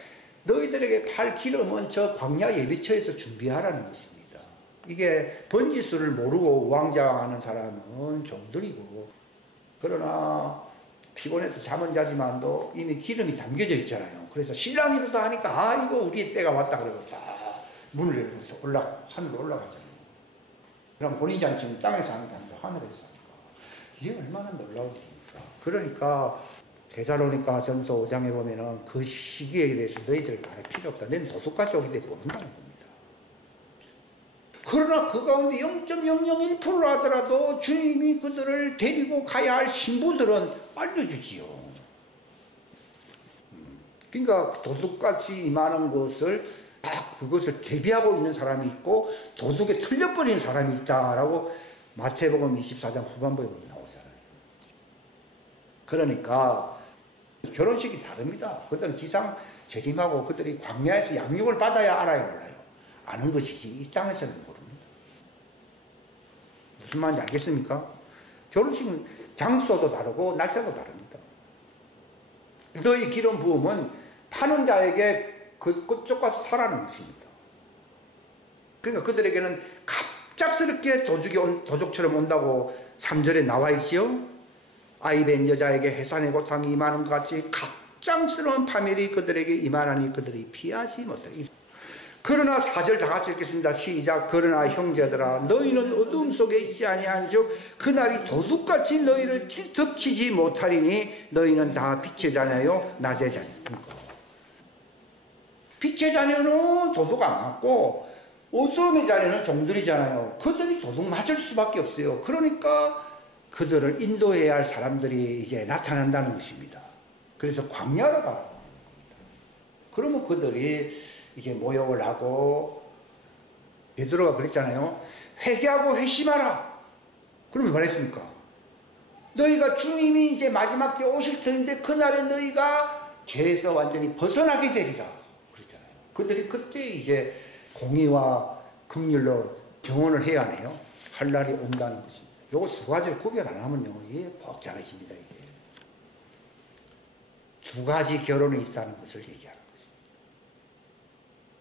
너희들에게 팔 기름은 저 광야 예비처에서 준비하라는 것입니다. 이게 번지수를 모르고 우왕좌왕하는 사람은 종들이고, 그러나 피곤해서 잠은 자지만도 이미 기름이 담겨져 있잖아요. 그래서 신랑이로다 하니까 아이고 우리의 때가 왔다 그러고 딱 문을 열면서 하늘로 올라가잖아요. 그럼 본인 잔치는 땅에서 하는 게 아니라 하늘에서 하니까 이게 얼마나 놀라운 일입니까? 그러니까 데살로니가 전서 5장에 보면은 그 시기에 대해서 너희들 말할 필요 없다. 너희는 도둑같이 오기 때문에 모른다는 겁니다. 그러나 그 가운데 0.001% 하더라도 주님이 그들을 데리고 가야 할 신부들은 알려주지요. 그러니까 도둑같이 임하는 것을 딱 그것을 대비하고 있는 사람이 있고 도둑에 틀려버리는 사람이 있다라고 마태복음 24장 후반부에 보면 나오잖아요. 그러니까 결혼식이 다릅니다. 그들은 지상 재림하고 그들이 광야에서 양육을 받아야 알아요, 몰라요? 아는 것이지 이 땅에서는 모릅니다. 무슨 말인지 알겠습니까? 결혼식은 장소도 다르고 날짜도 다릅니다. 너희 기름 부음은 파는 자에게 그쪽과 사라는 것입니다. 그러니까 그들에게는 갑작스럽게 도둑처럼 온다고 3절에 나와 있지요. 아이벤 여자에게 해산의 고통이 임하는 것 같이 갑작스러운 파멸이 그들에게 임하나니 그들이 피하지 못하리. 그러나 4절 다 같이 읽겠습니다. 시작. 그러나 형제들아, 너희는 어두움 속에 있지 아니한즉 그날이 도둑같이 너희를 덮치지 못하리니 너희는 다 빛의 자녀요 낮의 자녀니까. 빛의 자녀는 도둑 안 맞고 어두움의 자녀는 종들이잖아요. 그들이 도둑 맞을 수밖에 없어요. 그러니까 그들을 인도해야 할 사람들이 이제 나타난다는 것입니다. 그래서 광야로 가라. 그러면 그들이 이제 모욕을 하고 베드로가 그랬잖아요. 회개하고 회심하라. 그러면 말했습니까? 너희가 주님이 이제 마지막 때 오실 터인데 그날에 너희가 죄에서 완전히 벗어나게 되리라. 그랬잖아요. 그들이 그때 이제 공의와 긍휼로 경원을 해야 하네요. 할 날이 온다는 것입니다. 요거 두 가지를 구별 안 하면요, 이게 복잡해집니다, 이게. 두 가지 결혼이 있다는 것을 얘기하는 거죠.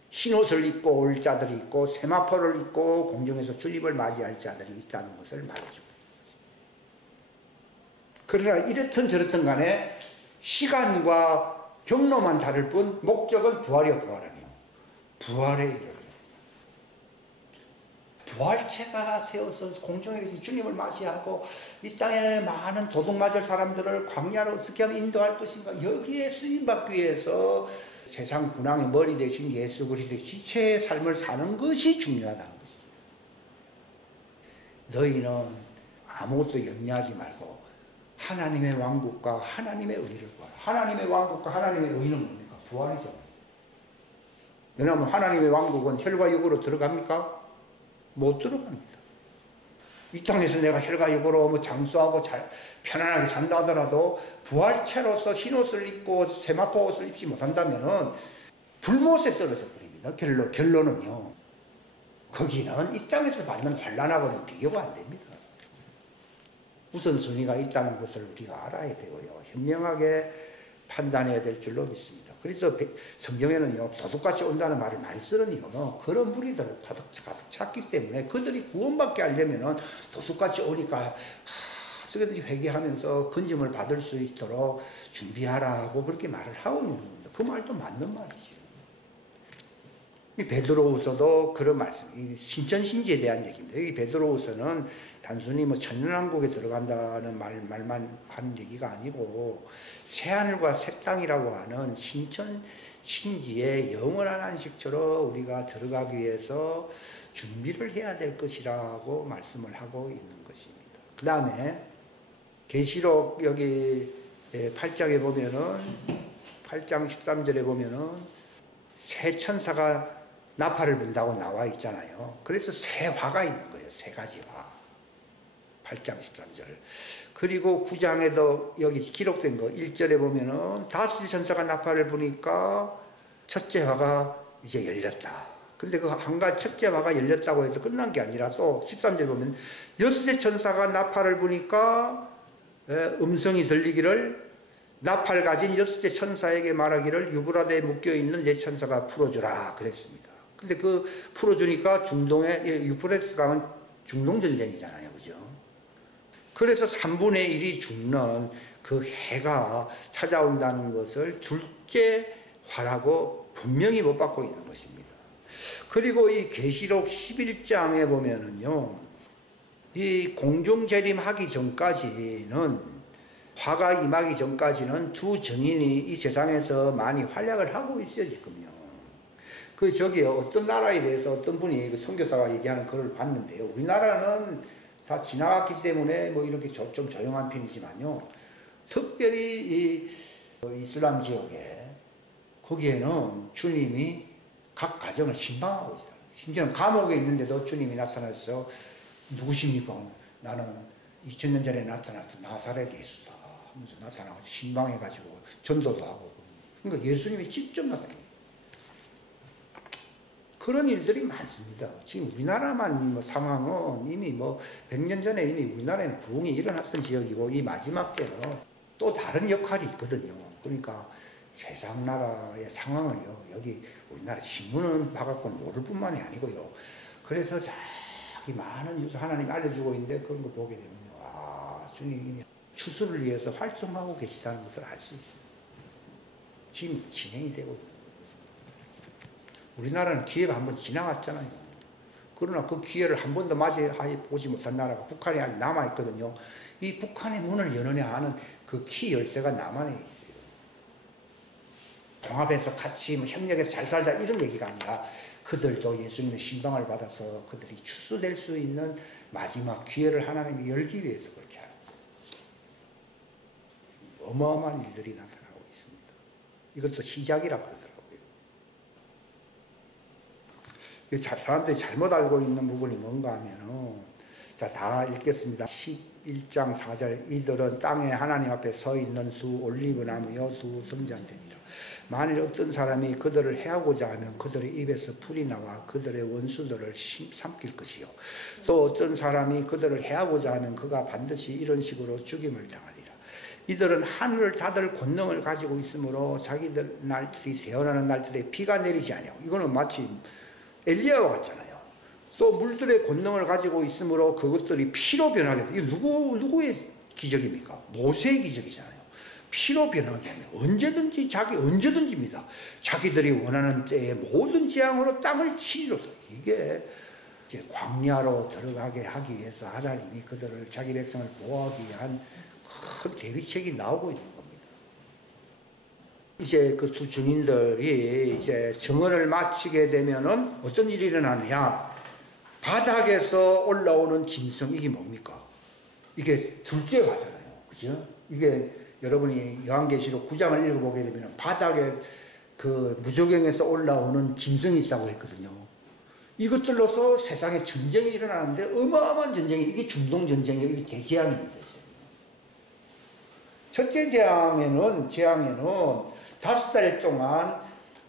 흰 옷을 입고 올 자들이 있고, 세마포를 입고 공중에서 주님을 맞이할 자들이 있다는 것을 말해줍니다. 그러나 이렇든 저렇든 간에 시간과 경로만 다를 뿐 목적은 부활이요, 부활 아니요. 부활에 이르러 부활체가 세워서 공중에 계신 주님을 맞이하고 이 땅에 많은 도둑 맞을 사람들을 광야로 어떻게 하면 인도할 것인가, 여기에 쓰임받기 위해서 세상 군왕의 머리 대신 예수 그리스도의 지체의 삶을 사는 것이 중요하다는 것입니다. 너희는 아무것도 염려하지 말고 하나님의 왕국과 하나님의 의를 구하라. 하나님의 왕국과 하나님의 의는 뭡니까? 부활이죠. 왜냐하면 하나님의 왕국은 혈과 육으로 들어갑니까? 못 들어갑니다. 이 땅에서 내가 혈과 육으로 뭐 장수하고 잘 편안하게 산다 하더라도 부활체로서 흰옷을 입고 세마포 옷을 입지 못한다면은 불못에 떨어져 버립니다. 결론은요. 거기는 이 땅에서 받는 환난하고는 비교가 안 됩니다. 우선순위가 있다는 것을 우리가 알아야 되고요. 현명하게 판단해야 될 줄로 믿습니다. 그래서 성경에는요, 도둑같이 온다는 말을 많이 쓰는 이유는 그런 무리들을 가득 찼기 때문에 그들이 구원받게 하려면은 도둑같이 오니까 어떻게든지 회개하면서 건짐을 받을 수 있도록 준비하라고 그렇게 말을 하고 있는 겁니다. 그 말도 맞는 말이죠. 이 베드로후서도 그런 말씀, 이 신천신지에 대한 얘기입니다. 이 베드로후서는 단순히 뭐 천년왕국에 들어간다는 말만 하는 얘기가 아니고 새하늘과 새 땅이라고 하는 신천신지의 영원한 안식처로 우리가 들어가기 위해서 준비를 해야 될 것이라고 말씀을 하고 있는 것입니다. 그 다음에 계시록 여기 8장에 보면은 8장 13절에 보면은 새 천사가 나팔을 분다고 나와 있잖아요. 그래서 새 화가 있는 거예요. 세 가지 화. 8장 13절. 그리고 9장에도 여기 기록된 거 1절에 보면은 다섯째 천사가 나팔을 부니까 첫째 화가 이제 열렸다. 근데 그 한 가지 첫째 화가 열렸다고 해서 끝난 게 아니라 또 13절 보면 여섯째 천사가 나팔을 부니까 음성이 들리기를 나팔 가진 여섯째 천사에게 말하기를 유브라데에 묶여있는 네 천사가 풀어주라 그랬습니다. 근데 그 풀어주니까 중동의 유프레스 강은 중동전쟁이잖아요. 그죠? 그래서 3분의 1이 죽는 그 해가 찾아온다는 것을 둘째 화라고 분명히 못 받고 있는 것입니다. 그리고 이 계시록 11장에 보면은요, 이 공중재림하기 전까지는, 화가 임하기 전까지는 두 증인이 이 세상에서 많이 활약을 하고 있어야지금요. 어떤 나라에 대해서 어떤 분이 선교사가 얘기하는 글을 봤는데요. 우리나라는 다 지나갔기 때문에 뭐 이렇게 좀 조용한 편이지만요. 특별히 이 이슬람 지역에 거기에는 주님이 각 가정을 신방하고 있어요. 심지어는 감옥에 있는데도 주님이 나타나서 누구십니까? 나는 2000년 전에 나타났던 나사렛 예수다 하면서 나타나서 신방해가지고 전도도 하고. 그러니까 예수님이 직접 나타나요. 그런 일들이 많습니다. 지금 우리나라만 상황은 이미 100년 전에 이미 우리나라에는 부흥이 일어났던 지역이고 이 마지막 때는 또 다른 역할이 있거든요. 그러니까 세상 나라의 상황을요, 여기 우리나라 신문은 봐갖고 모를 뿐만이 아니고요. 그래서 자기 많은 뉴스 하나님이 알려주고 있는데 그런 거 보게 되면요, 주님이 추수를 위해서 활동하고 계시다는 것을 알 수 있어요. 지금 진행이 되고 있습니다. 우리나라는 기회가 한번 지나갔잖아요. 그러나 그 기회를 한 번도 맞이해보지 못한 나라가 북한이 아직 남아있거든요. 이 북한의 문을 열어내야 하는 그 키 열쇠가 남한에 있어요. 통합해서 같이 협력해서 잘 살자 이런 얘기가 아니라 그들도 예수님의 신방을 받아서 그들이 추수될 수 있는 마지막 기회를 하나님이 열기 위해서 그렇게 하는 거예요. 어마어마한 일들이 나타나고 있습니다. 이것도 시작이라고 그러더라고요. 사람들이 잘못 알고 있는 부분이 뭔가 하면은, 자, 다 읽겠습니다. 11장 4절. 이들은 땅에 하나님 앞에 서 있는 수 올리브나무여 수 성장되니라. 만일 어떤 사람이 그들을 해하고자 하면 그들의 입에서 풀이 나와 그들의 원수들을 삼킬 것이요. 또 어떤 사람이 그들을 해하고자 하면 그가 반드시 이런 식으로 죽임을 당하리라. 이들은 하늘을 닫을 권능을 가지고 있으므로 자기들 날들이 세어나는 날들에 비가 내리지 아니하고, 이거는 마치 엘리야와 같잖아요. 또 물들의 권능을 가지고 있으므로 그것들이 피로 변하게 돼. 이게 누구의 기적입니까? 모세의 기적이잖아요. 피로 변하게 하면 언제든지입니다. 자기들이 원하는 때에 모든 재앙으로 땅을 치리로다. 이게 이제 광야로 들어가게 하기 위해서 하나님이 그들을, 자기 백성을 보호하기 위한 큰 대비책이 나오고 있는 겁니다. 이제 그 두 증인들이 이제 증언을 마치게 되면은 어떤 일이 일어나느냐? 바닥에서 올라오는 짐승, 이게 뭡니까? 이게 둘째 가잖아요. 그죠? 이게 여러분이 요한계시록 9장을 읽어보게 되면 바닥에 그 무저갱에서 올라오는 짐승이 있다고 했거든요. 이것들로서 세상에 전쟁이 일어나는데 어마어마한 전쟁이, 이게 중동전쟁이에요. 이게 대재앙입니다. 첫째 재앙에는 5달 동안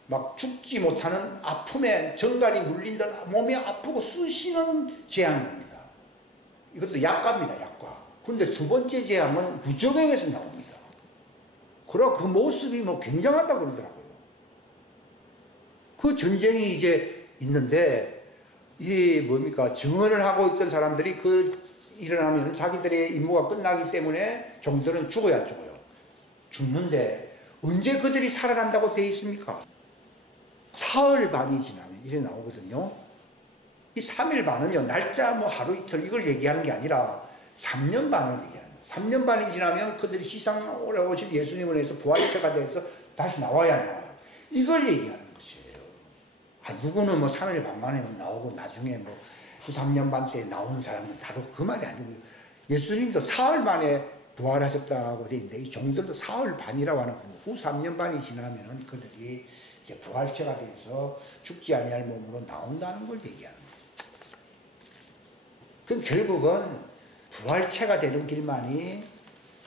막 죽지 못하는 아픔에 정갈이 물린다, 몸이 아프고 쑤시는 재앙입니다. 이것도 약과입니다. 약과. 그런데 두 번째 재앙은 무저갱에서 나옵니다. 그러나 그 모습이 뭐 굉장하다고 그러더라고요. 그 전쟁이 이제 있는데, 이 뭡니까? 증언을 하고 있던 사람들이 그 일어나면 자기들의 임무가 끝나기 때문에 종들은 죽어야 죽어요. 죽는데 언제 그들이 살아난다고 되어 있습니까? 사흘 반이 지나면 이래 나오거든요. 이 3일 반은요, 날짜 뭐 하루 이틀 이걸 얘기하는 게 아니라 3년 반을 얘기하는 거예요. 3년 반이 지나면 그들이 시상 오래 오실 예수님을 위해서 부활체가 돼서 다시 나와야 나와요. 이걸 얘기하는 것이에요. 누구는 뭐 3일 반 만에 나오고 나중에 뭐 후 3년 반 때 나오는 사람은 다르고, 그 말이 아니고, 예수님도 사흘 만에 부활하셨다고 되어 있는데, 이 종들도 사흘 반이라고 하는 거거든요. 후 3년 반이 지나면은 그들이 이제 부활체가 돼서 죽지 아니할 몸으로 나온다는 걸 얘기하는 거죠. 그럼 결국은 부활체가 되는 길만이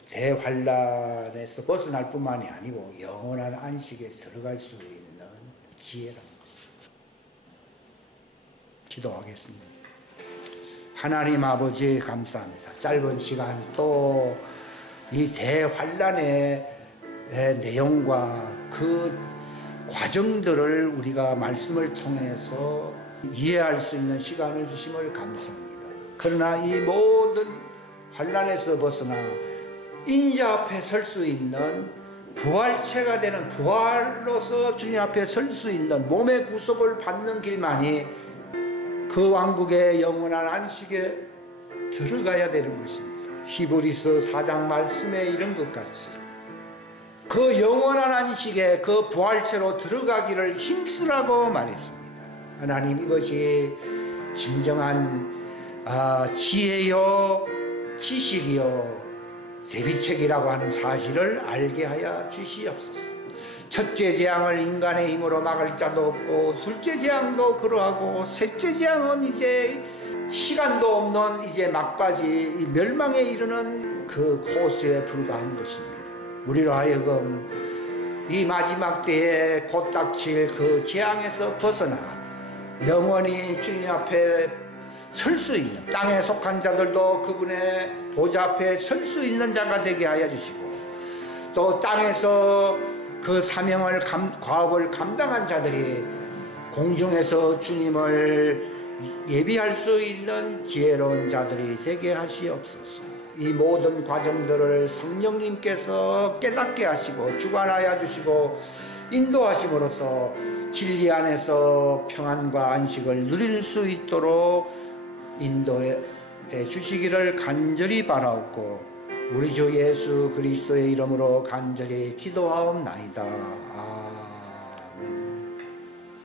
대환란에서 벗어날 뿐만이 아니고 영원한 안식에 들어갈 수 있는 지혜라는 것입니다. 기도하겠습니다. 하나님 아버지 감사합니다. 짧은 시간 또 이 대환란의 내용과 그 과정들을 우리가 말씀을 통해서 이해할 수 있는 시간을 주심을 감사합니다. 그러나 이 모든 환란에서 벗어나 인자 앞에 설 수 있는 부활체가 되는, 부활로서 주님 앞에 설 수 있는 몸의 구속을 받는 길만이 그 왕국의 영원한 안식에 들어가야 되는 것입니다. 히브리서 4장 말씀에 이런 것 같이 그 영원한 안식에 그 부활체로 들어가기를 힘쓰라고 말했습니다. 하나님, 이것이 진정한 지혜요 지식이요 대비책이라고 하는 사실을 알게 하여 주시옵소서. 첫째 재앙을 인간의 힘으로 막을 자도 없고, 둘째 재앙도 그러하고, 셋째 재앙은 이제 시간도 없는 이제 막바지 멸망에 이르는 그 코스에 불과한 것입니다. 우리로 하여금 이 마지막 때에 곧 닥칠 그 재앙에서 벗어나 영원히 주님 앞에 설 수 있는, 땅에 속한 자들도 그분의 보좌 앞에 설 수 있는 자가 되게 하여 주시고, 또 땅에서 그 사명을 과업을 감당한 자들이 공중에서 주님을 예비할 수 있는 지혜로운 자들이 되게 하시옵소서. 이 모든 과정들을 성령님께서 깨닫게 하시고 주관하여 주시고 인도하심으로써 진리 안에서 평안과 안식을 누릴 수 있도록 인도해 주시기를 간절히 바라옵고, 우리 주 예수 그리스도의 이름으로 간절히 기도하옵나이다.